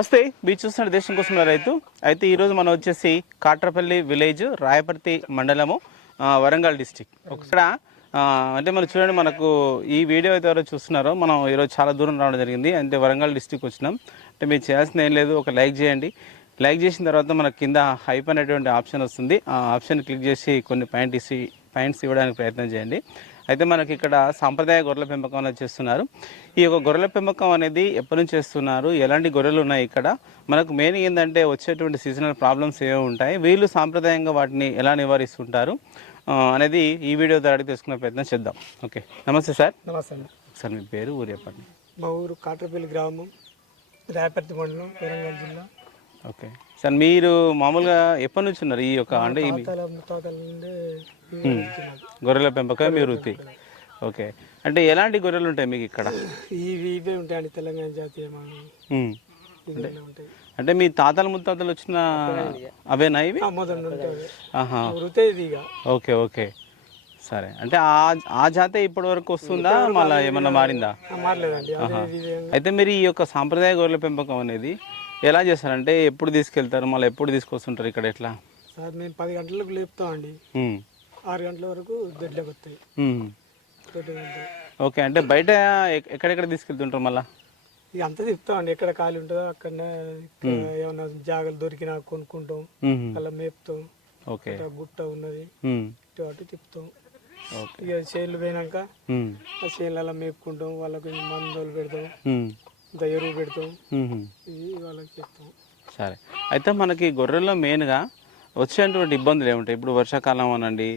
నమస్తే, మీరు చూస్తున్న దేశం కోసం రైతు. అయితే ఈరోజు మనం వచ్చేసి కాట్రపల్లి విలేజ్, రాయపర్తి మండలము, వరంగల్ డిస్టిక్. ఒకసారి అంటే మనం చూడండి, మనకు ఈ వీడియో అయితే ఎవరో చూస్తున్నారో మనం ఈరోజు చాలా దూరం రావడం జరిగింది. అంటే వరంగల్ డిస్టిక్ వచ్చినాం. అంటే మీరు చేయాల్సింది ఏం లేదు, ఒక లైక్ చేయండి. లైక్ చేసిన తర్వాత మనకు కింద హైప్ అనేటువంటి ఆప్షన్ వస్తుంది. ఆ ఆప్షన్ క్లిక్ చేసి కొన్ని పాయింట్స్ ఇవ్వడానికి ప్రయత్నం చేయండి. అయితే మనకి ఇక్కడ సాంప్రదాయ గొర్రెల పెంపకం అనేది చేస్తున్నారు. ఈ యొక్క గొర్రెల పెంపకం అనేది ఎప్పటి నుంచి చేస్తున్నారు, ఎలాంటి గొర్రెలు ఉన్నాయి ఇక్కడ, మనకు మెయిన్ ఏంటంటే వచ్చేటువంటి సీజనల్ ప్రాబ్లమ్స్ ఏమేమి ఉంటాయి, వీళ్ళు సాంప్రదాయంగా వాటిని ఎలా నివారిస్తుంటారు అనేది ఈ వీడియో ద్వారా తెలుసుకునే ప్రయత్నం చేద్దాం. ఓకే, నమస్తే సార్. నమస్తే అండి. సార్ మీ పేరు, ఊరు చెప్పండి. మా ఊరు కాట్రపల్లి గ్రామం, రాయపర్తి మండలం, వరంగల్ జిల్లా. ఓకే సార్, మీరు మామూలుగా ఎప్పటి నుంచి ఉన్నారు ఈ యొక్క అంటే ముత్తాతల నుండి గొర్రెల పెంపకం మీ వృత్తి? ఓకే, అంటే ఎలాంటి గొర్రెలు ఉంటాయి మీకు ఇక్కడ? ఇవే ఉంటాయండి, తెలంగాణ జాతీయ ఉంటాయి. అంటే మీ తాతల ముత్తాతలు వచ్చిన అవేనా ఇవి? వృత్తే ఇది. ఓకే ఓకే, సరే. అంటే ఆ జాతే ఇప్పటి వరకు వస్తుందా, మళ్ళీ ఏమన్నా మారిందా? మారలేదండి. అయితే మీరు ఈ యొక్క సాంప్రదాయ గొర్రెల పెంపకం అనేది ఎలా చేస్తారంటే ఎప్పుడు తీసుకెళ్తారు, మళ్ళీ ఎప్పుడు తీసుకొస్తుంటారు ఇక్కడ? ఎట్లా సార్, మేము 10 గంటలకు లేపుతామండి, 6 గంటల వరకు దొడ్లకు వస్తాయి. ఓకే, అంటే బయట ఎక్కడెక్కడ తీసుకెళ్తుంటారు మళ్ళీ? ఇక అంతా తిప్పుతామండి, ఎక్కడ ఖాళీ ఉంటుందో అక్కడనే ఏమన్నా జాగలు దొరికినా కొనుక్కుంటాం, అలా మేపుతాం. ఓకే, గుట్ట ఉన్నది అటు తిప్పుతాం. ఇక చేనులు పోయినాక ఆ చేనులు మేపుకుంటాం, వాళ్ళకి మందులు పెడతాం, ఇంత ఎరువు పెడతాం, ఇది వాళ్ళకి చెప్తాం. సరే. అయితే మనకి గొర్రెల్లో మెయిన్గా వచ్చేటువంటి ఇబ్బందులు ఏముంటాయి? ఇప్పుడు వర్షాకాలం అనండి,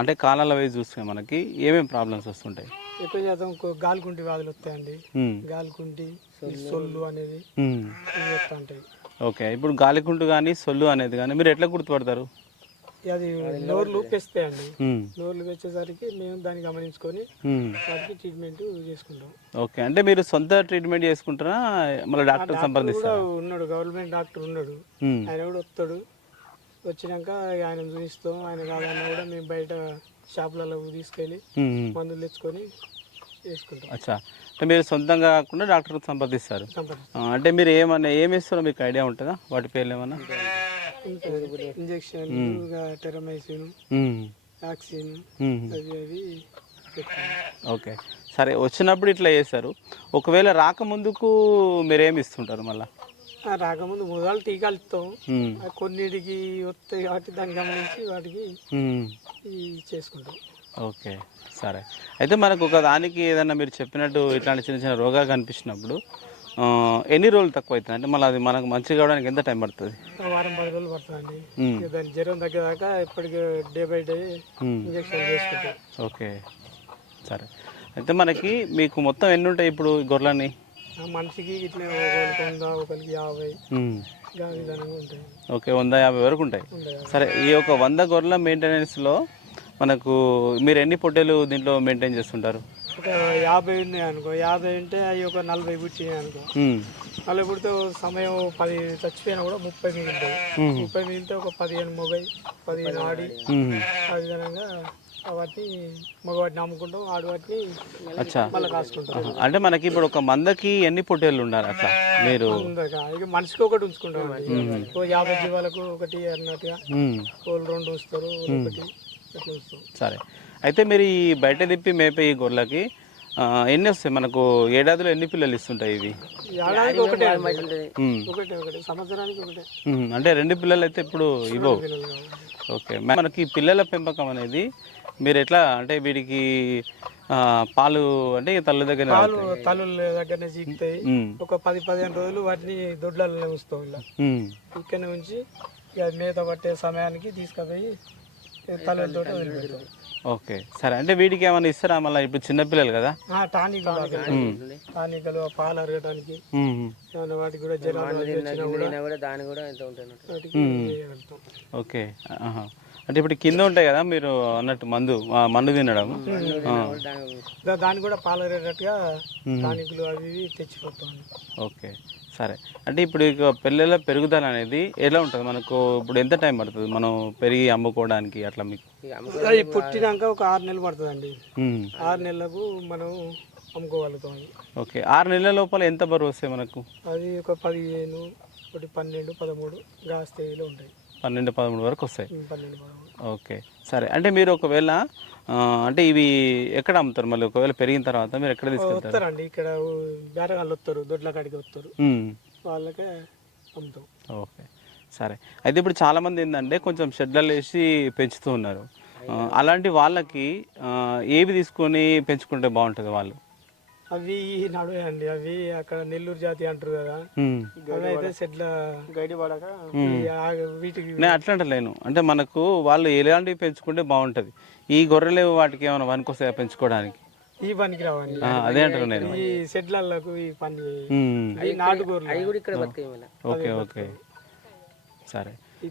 అంటే కాలాల వైజ్ చూస్తే మనకి ఏమేమి ప్రాబ్లమ్స్ వస్తుంటాయి? ఎక్కువ శాతం గాలికుంటి వ్యాధులు వస్తాయండి. గాలికుంటి, సొల్లు అనేది ఉంటాయి. ఓకే, ఇప్పుడు గాలికుంటు కానీ సొల్లు అనేది కానీ మీరు ఎట్లా గుర్తుపడతారు? అది నోర్లు పెస్తాయండి. నోర్లు పెంచేసరికి మేము దాన్ని గమనించుకొని వాటికి ట్రీట్మెంట్ చేసుకుంటాం. ఓకే, అంటే మీరు సొంత ట్రీట్మెంట్ చేసుకుంటారా, మళ్ళీ డాక్టర్ సంప్రదిస్తారా? ఉన్నాడు, గవర్నమెంట్ డాక్టర్ ఉన్నాడు, ఆయన కూడా వస్తాడు. వచ్చినాక ఆయన చూపిస్తాం. ఆయన కాదన్నా కూడా మేము బయట షాపులలో తీసుకెళ్ళి మందులు తెచ్చుకొని వేసుకుంటాం. అచ్చా, అంటే మీరు సొంతంగా కాకుండా డాక్టర్ సంప్రదిస్తారు. అంటే మీరు ఏమి ఇస్తారో మీకు ఐడియా ఉంటుందా? వాటి పేర్లు ఏమన్నా? ఇంజక్షన్, టెరమైసిన్, వ్యాక్సిన్, అవి. ఓకే, సరే. వచ్చినప్పుడు ఇట్లా చేస్తారు. ఒకవేళ రాకముందుకు మీరేమి ఇస్తుంటారు? మళ్ళీ రాకముందు మొదలు టీకాలు ఇస్తాం. కొన్నిటికి వస్తాయి కాబట్టి దాన్ని గమనించి వాటికి చేసుకుంటాం. ఓకే, సరే. అయితే మనకు ఒక దానికి ఏదన్నా మీరు చెప్పినట్టు ఇట్లాంటి చిన్న చిన్న రోగాలు కనిపించినప్పుడు ఎన్ని రోజులు తక్కువ అవుతుంది? అంటే మళ్ళీ అది మనకు మంచిగా కావడానికి ఎంత టైం పడుతుంది? వారం 10 రోజులు పడుతుందండి. దాని జ్వరం తగ్గేదాకా ఇప్పటికి డే బై డే ఇంజక్షన్ చేసుకుంటాం. ఓకే, సరే. అయితే మనకి మీకు మొత్తం ఎన్ని ఉంటాయి ఇప్పుడు గొర్రెలని? మనిషికి ఇట్లా ఒకరికి 100, ఒకరికి 50 ఉంటాయి. ఓకే, 150 వరకు ఉంటాయి. సరే, ఈ యొక్క 100 గొర్రెల మెయింటెనెన్స్లో మనకు మీరు ఎన్ని పొట్టేలు దీంట్లో మెయింటైన్ చేస్తుంటారు? ఒక 50 ఉన్నాయి అనుకో. 50 ఉంటే అవి ఒక 40 పుట్టినాయి అనుకో. 40 పుడితే సమయం 10 చచ్చిపోయినా కూడా 30 మిగులుతాయి. 30 మిగిలితే ఒక 15 మొగై, 15 ఆడి, ఆ విధంగా వాటిని మగవాటిని అమ్ముకుంటాం, ఆడవాటిని మళ్ళీ కాసుకుంటాం. అంటే మనకి ఇప్పుడు ఒక మందకి ఎన్ని పొట్టేళ్ళు ఉండాలి అట్లా? మీరు మనిషికి ఒకటి ఉంచుకుంటాం. 50 జీవాలకు ఒకటి అన్నట్టుగా, వాళ్ళు 2 ఉంచుతారు, ఒకటి అట్లా ఉంచుతాం. సరే. అయితే మీరు ఈ బయట తిప్పి మేపే ఈ గొర్రెలకి ఎన్ని వస్తాయి మనకు? ఏడాదిలో ఎన్ని పిల్లలు ఇస్తుంటాయి ఇవి? ఏడాదికి ఒకటే, సంవత్సరానికి ఒకటే. అంటే 2 పిల్లలు అయితే ఇప్పుడు ఇవ్వవు. ఓకే, మనకి పిల్లల పెంపకం అనేది మీరు ఎట్లా, అంటే వీడికి పాలు అంటే తల్లి దగ్గర దగ్గరనే చీకుతాయి. ఒక 10-15 రోజులు వాటిని దొడ్లలోనే ఉంచుతాం. ఇలా ఇక్కడనే ఉంచి మేత పట్టే సమయానికి తీసుకుపోయి తల్లితో వదిలిపెడతాం. ఓకే, సరే. అంటే వీటికి ఏమైనా ఇస్తారా మళ్ళీ? ఇప్పుడు చిన్నపిల్లలు కదా, టానికలు, పాలు అరగడానికి, వాటికి కూడా ఓకే. అంటే ఇప్పుడు కింద ఉంటాయి కదా మీరు అన్నట్టు మందు తినడం, దాన్ని కూడా పాలు అరిగేటట్టుగా టానికులు అవి తెచ్చిపోతాం. ఓకే, సరే. అంటే ఇప్పుడు ఇక పిల్లల పెరుగుదల అనేది ఎలా ఉంటుంది మనకు? ఇప్పుడు ఎంత టైం పడుతుంది మనం పెరిగి అమ్ముకోవడానికి అట్లా? మీకు పుట్టినాక ఒక 6 నెలలు పడుతుందండి. 6 నెలలకు మనం అమ్ముకోగలుగుతాం అది. ఓకే 6 నెలల లోపల ఎంత బరువు వస్తాయి మనకు? అది ఒక 15, ఒకటి 12, 13 గా స్థాయిలో ఉంటాయి. 12, 13 వరకు వస్తాయి. 12, 13. ఓకే సరే. అంటే మీరు ఒకవేళ అంటే ఇవి ఎక్కడ అమ్ముతారు మళ్ళీ ఒకవేళ పెరిగిన తర్వాత మీరు ఎక్కడ తీసుకెళ్తారు? వస్తారండి ఇక్కడ బేరగాళ్ళు వస్తారు, దొడ్ల కాడికి వస్తారు, వాళ్ళకే అమ్ముతాం. ఓకే సరే. అయితే ఇప్పుడు చాలామంది ఏంటంటే కొంచెం షెడ్లలో వేసి పెంచుతూ ఉన్నారు. అలాంటి వాళ్ళకి ఏవి తీసుకొని పెంచుకుంటే బాగుంటుంది వాళ్ళు? అవి నడువే అండి, అవి అక్కడ నెల్లూరు జాతి అంటారు కదా, అవి అయితే సెట్ల గైడ్ పడక వీటికి నేను అట్లా అంటలేను. అంటే మనకు వాళ్ళు ఎలాంటివి పెంచుకుంటే బాగుంటుంది? ఈ గొర్రెలు వాటికి ఏమైనా వనికొస్తాయా పెంచుకోవడానికి? ఈ పనికి రావండి, అదే అంటారు నేను. ఈ సెట్లకు ఈ పని నాటుగోర్లు. ఓకే ఓకే సరే.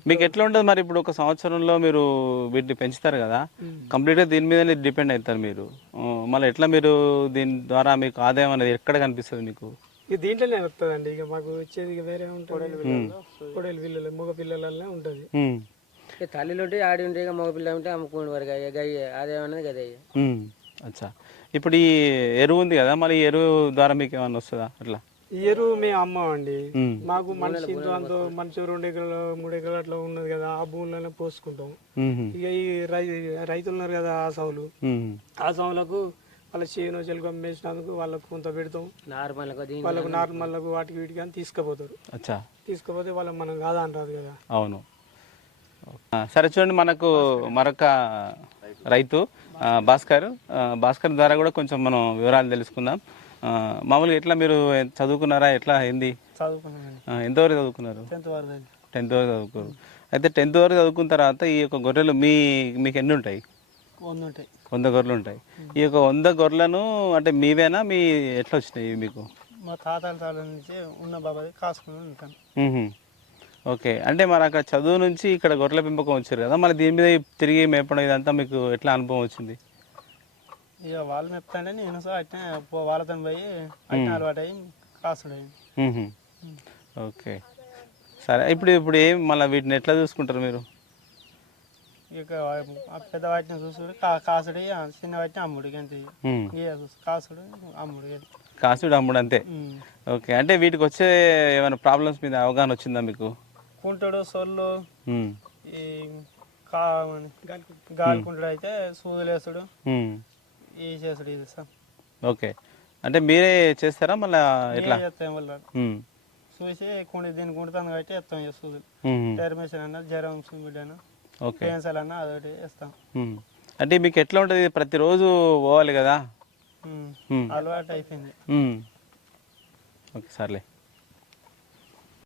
మీకు ఎట్లా ఉంటుంది మరి? ఇప్పుడు ఒక సంవత్సరంలో మీరు వీటిని పెంచుతారు కదా, కంప్లీట్గా దీని మీదనే డిపెండ్ అవుతారు మీరు. మళ్ళీ ఎట్లా మీరు దీని ద్వారా మీకు ఆదాయం అనేది ఎక్కడ కనిపిస్తుంది మీకు? ఇక దీంట్లోనే వస్తుందండి. ఇక మాకు వచ్చేది ఇక వేరే ఉంటుంది, కోడలి పిల్లలు మగ పిల్లలనే ఉంటుంది. తల్లిలో ఆడి ఉంటే మగ పిల్ల ఉంటే అమ్ముకోండి వరకు ఆదాయం అనేది కదా. అచ్చా. ఇప్పుడు ఈ ఎరువు ఉంది కదా, మరి ఈ ఎరువు ద్వారా మీకు ఏమన్నా వస్తుందా అట్లా? ఈ ఎరువు మేము అమ్మామండి. మాకు మనిషి అంతా మనిషి 2 ఎకరాలు 3 ఎకరాలు అట్లా ఉన్నది కదా, ఆ భూములనే పోసుకుంటాం. ఇక ఈ రైతులు ఉన్నారు కదా ఆసాములు, ఆసాములకు వాళ్ళ చేను చెలుగు అమ్మేసినందుకు వాళ్ళకు కొంత పెడతాం. వాళ్ళకు నార్మల్లకు వాటికి వీటికి అని తీసుకుపోతారు. అచ్చా. తీసుకుపోతే వాళ్ళకి మనం కాదా అని రాదు కదా. అవును. సరే చూడండి, మనకు మరొక రైతు భాస్కర్ ద్వారా కూడా కొంచెం మనం వివరాలు తెలుసుకుందాం. మామూలుగా ఎట్లా మీరు చదువుకున్నారా, ఎట్లా ఏంది? చదువుకున్నాను. ఎంతవరకు చదువుకున్నారు? 10th వరకు. 10th వరకు చదువుకోరు. అయితే 10th వరకు చదువుకున్న తర్వాత ఈ యొక్క గొర్రెలు మీకు ఎన్ని ఉంటాయి? 100 ఉంటాయి. 100 గొర్రెలు ఉంటాయి. ఈ యొక్క 100 గొర్రెలను అంటే మీవేనా, మీ ఎట్లా వచ్చినాయి మీకు? మా తాతల నుంచి ఉన్న బాబాయ్ కాసుకుని ఉంటాను. ఓకే. అంటే మరి అక్కడ చదువు నుంచి ఇక్కడ గొర్రెల పెంపకం వచ్చారు కదా, మరి దీని మీద తిరిగి మేపడం ఇదంతా మీకు ఎట్లా అనుభవం వచ్చింది? ఇక వాళ్ళు మెప్తాంటే నేను అట్నే వాళ్ళతో పోయి అట్నే అలవాటు అయ్యి కాసుడు. ఓకే సరే. ఇప్పుడు ఏం మళ్ళీ వీటిని ఎట్లా చూసుకుంటారు మీరు? ఇక పెద్ద వాటిని చూసుడు కాసుడు, చిన్న వాటిని అమ్ముడు, అంతే. కాసుడు అమ్ముడు అంతే. ఓకే. అంటే వీటికి వచ్చే ఏమైనా ప్రాబ్లమ్స్ మీద అవగాహన వచ్చిందా మీకు? కుంటుడు, సొల్లు, ఈ గాలికుంటుడు అయితే సూదులేసుడు, ఈ చేసుడు ఇది సార్. ఓకే. అంటే మీరే చేస్తారా మళ్ళీ ఎట్లా? చూసి దీన్ని కుంటుతాను కాబట్టి ఎత్తాం సూదులు. టెర్మేషన్ అన్న, జ్వరం బిడ్డ అన్న, పెన్సల్ అన్న అదొకటి వేస్తాం. అంటే మీకు ఎట్లా ఉంటుంది? ప్రతిరోజు పోవాలి కదా, అలవాటు అయిపోయింది. ఓకే సర్లే.